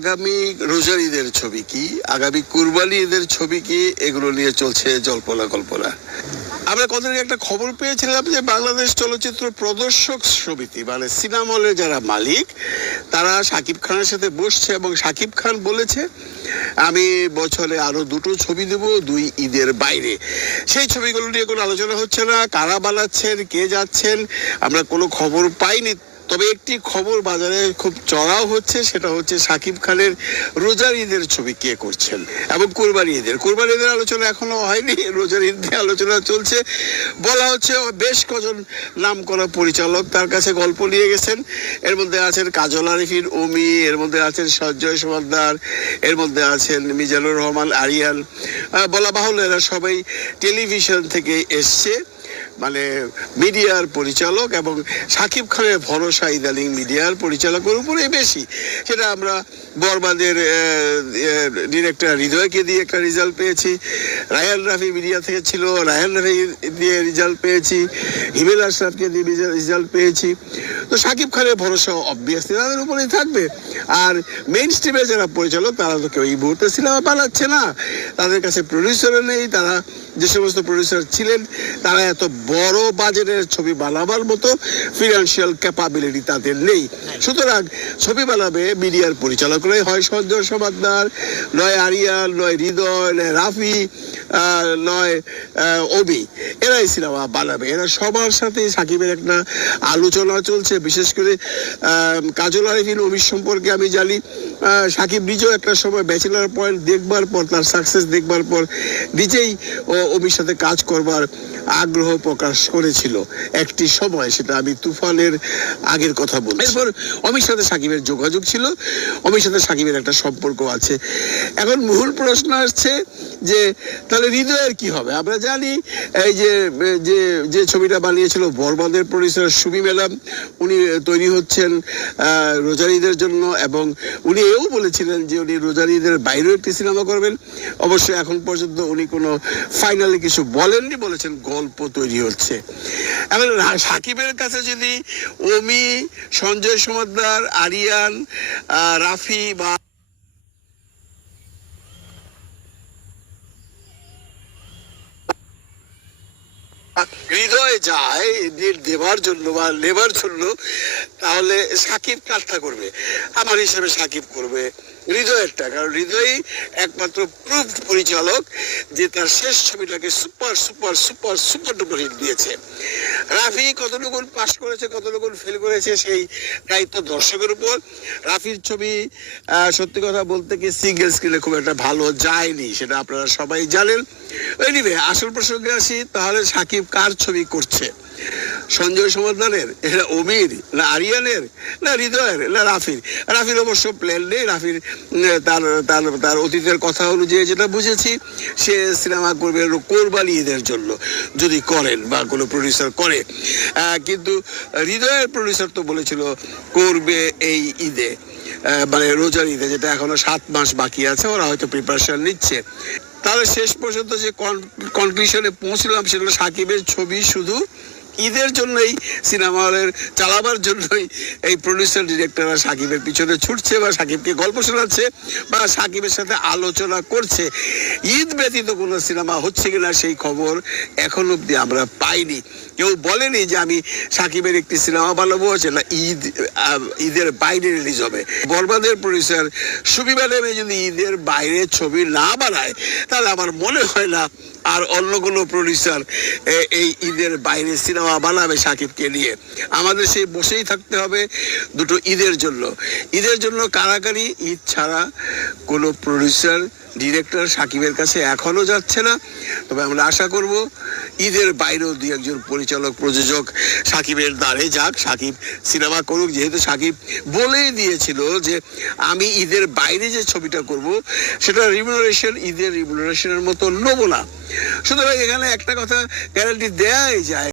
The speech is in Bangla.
আগামী রোজার ঈদের ছবি কি, আগামী কুরবানি ঈদের ছবি কি, এগুলো নিয়ে চলছে জল্পনা কল্পনা। আমরা কদিন একটা খবর পেয়েছিলাম যে বাংলাদেশ চলচ্চিত্র প্রদর্শক সমিতি মানে সিনেমা হলের যারা মালিক তারা শাকিব খানের সাথে বসছে এবং শাকিব খান বলেছে আমি বছরে আরো 2টো ছবি দেব 2 ঈদের বাইরে। সেই ছবিগুলো নিয়ে কোনো আলোচনা হচ্ছে না, কারা বানাচ্ছেন, কে যাচ্ছেন, আমরা কোনো খবর পাইনি। তবে একটি খবর বাজারে খুব চড়াও হচ্ছে, সেটা হচ্ছে শাকিব খানের রোজার ঈদের ছবি কে করছেন এবং কুরবানি ঈদের আলোচনা এখনো হয়নি, রোজার ঈদ নিয়ে আলোচনা চলছে। বলা হচ্ছে বেশ কজন নাম করা পরিচালক তার কাছে গল্প নিয়ে গেছেন। এর মধ্যে আছেন কাজল আরিফিন অমি, এর মধ্যে আছেন সঞ্জয় সমাদ্দার, এর মধ্যে আছেন মিজানুর রহমান আরিয়ান। বলা বাহুল্য এরা সবাই টেলিভিশন থেকে এসছে, মানে মিডিয়ার পরিচালক, এবং শাকিব খানের ভরসা ইদানিং মিডিয়ার পরিচালকের উপরে বেশি। সেটা আমরা বরবাদের ডিরেক্টর হৃদয়কে দিয়ে একটা রেজাল্ট পেয়েছি, রায়হান রাফি মিডিয়া থেকে ছিল, রায়হান রাফি দিয়ে রেজাল্ট পেয়েছি, হিমেল আশরাফকে দিয়ে রেজাল্ট পেয়েছি। তো শাকিব খানের ভরসা অবভিয়াসলি তাদের উপরেই থাকবে। আর মেইন স্ট্রিমের যারা পরিচালক তারা তো কেউ এই মুহূর্তে সিনেমা বানাচ্ছে না, তাদের কাছে প্রডিউসারও নেই। তারা যে সমস্ত প্রডিউসার ছিলেন তারা এত বড় বাজেটের ছবি বানাবার মতো ফিনান্সিয়াল ক্যাপাবিলিটি তাদের নেই। সুতরাং ছবি বানাবে মিডিয়ার পরিচালকরাই, হয় সঞ্জয় সমাদ্দার, নয় আরিয়ান, নয় হৃদয়, নয় রাফি, নয় অবি, এরাই সিনেমা বানাবে। এরা সবার সাথে সাকিবের একটা আলোচনা চলছে। বিশেষ করে কাজল আরিফিন অমির সম্পর্কে আমি জানি সাকিব নিজেও একটা সময় ব্যাচেলার পয়েন্ট দেখবার পর, তার সাকসেস দেখবার পর নিজেই অমির সাথে কাজ করবার আগ্রহ প্রকাশ করেছিল একটি সময়, সেটা আমি তুফানের আগের কথা বলছি। এরপর অমির সাথে সাকিবের যোগাযোগ ছিল, অমির সাথে সাকিবের একটা সম্পর্ক আছে। এখন মূল প্রশ্ন আসছে যে তাহলে হৃদয়ের কি হবে? আমরা জানি এই যে ছবিটা বানিয়েছিল বরবাদের প্রডিউসার সুমি ম্যাডাম, উনি তৈরি হচ্ছেন রোজার ঈদের জন্য, এবং উনি এও বলেছিলেন যে উনি রোজার ঈদের বাইরেও একটি সিনেমা করবেন। অবশ্যই এখন পর্যন্ত উনি কোনো ফাইনালি কিছু বলেননি, বলেছেন গল্প তৈরি হচ্ছে। এখন সাকিবের কাছে যদি অমি, সঞ্জয় সমাদ্দার, আরিয়ান, রাফি বা হৃদয় যায় দেবার জন্য বা নেবার জন্য, তাহলে সাকিব কাজটা করবে আমার হিসাবে সাকিব করবে হৃদয়েরটা। কারণ হৃদয়ই একমাত্র প্রুফড পরিচালক যে তার শেষ ছবিটাকে super super super super duper hit দিয়েছে। রাফি কতটুকু পাস করেছে, কতটুকু ফেল করেছে, সেই দায়িত্ব দর্শকের উপর। রাফির ছবি সত্যি কথা বলতে কি সিঙ্গেল স্ক্রিনে খুব একটা ভালো যায়নি, সেটা আপনারা সবাই জানেন। এনিওয়ে, আসল প্রসঙ্গে আসি, তাহলে সাকিব কার ছবি করছে? সঞ্জয় সমাদ্দারের, এটা অমির, না আরিয়ানের, না হৃদয়ের, না রাফির? রাফির অবশ্য প্ল্যান নেই। রাফির তার অতীতের কথা অনুযায়ী যেটা বুঝেছি, সে সিনেমা করবে কোরবানি ঈদের জন্য, যদি করেন বা কোনো প্রডিউসার করে। কিন্তু হৃদয়ের প্রডিউসার তো বলেছিল করবে এই ঈদে, মানে রোজার ঈদে, যেটা এখনো 7 মাস বাকি আছে, ওরা হয়তো প্রিপারেশন নিচ্ছে। তাহলে শেষ পর্যন্ত যে কনক্লুশনে পৌঁছলাম সেটা সাকিবের ছবি শুধু ঈদের জন্যই, সিনেমা হলের চালাবার জন্যই এই প্রডিউসার ডিরেক্টররা সাকিবের পিছনে ছুটছে বা সাকিবকে গল্প শোনাচ্ছে বা সাকিবের সাথে আলোচনা করছে। ঈদ ব্যতীত কোনো সিনেমা হচ্ছে কিনা সেই খবর এখন অব্দি আমরা পাইনি। কেউ বলেনি যে আমি সাকিবের একটি সিনেমা বানাবো, সেটা ঈদের বাইরে রিলিজ হবে। বরবাদের প্রডিউসার সুমি ম্যাডাম যদি ঈদের বাইরে ছবি না বানায়, তাহলে আমার মনে হয় না আর অন্য কোনো প্রডিউসার এই ঈদের বাইরে সিনেমা বানাবে সাকিবকে নিয়ে। আমাদের সেই বসেই থাকতে হবে 2টো ঈদের জন্য। ঈদের জন্য কারাকারি, ঈদ ছাড়া কোনো প্রডিউসার ডিরেক্টর সাকিবের কাছে এখনো যাচ্ছে না। তবে আমরা আশা করব ঈদের বাইরেও 2-1 পরিচালক প্রযোজক সাকিবের দ্বারে যাক, সাকিব সিনেমা করুক। যেহেতু সাকিব বলেই দিয়েছিল যে আমি ঈদের বাইরে যে ছবিটা করব সেটা রিমুনারেশন ঈদের রিমুনারেশনের মতো নেবো না। সুতরাং এখানে একটা কথা গ্যারান্টি দেয়াই যায়,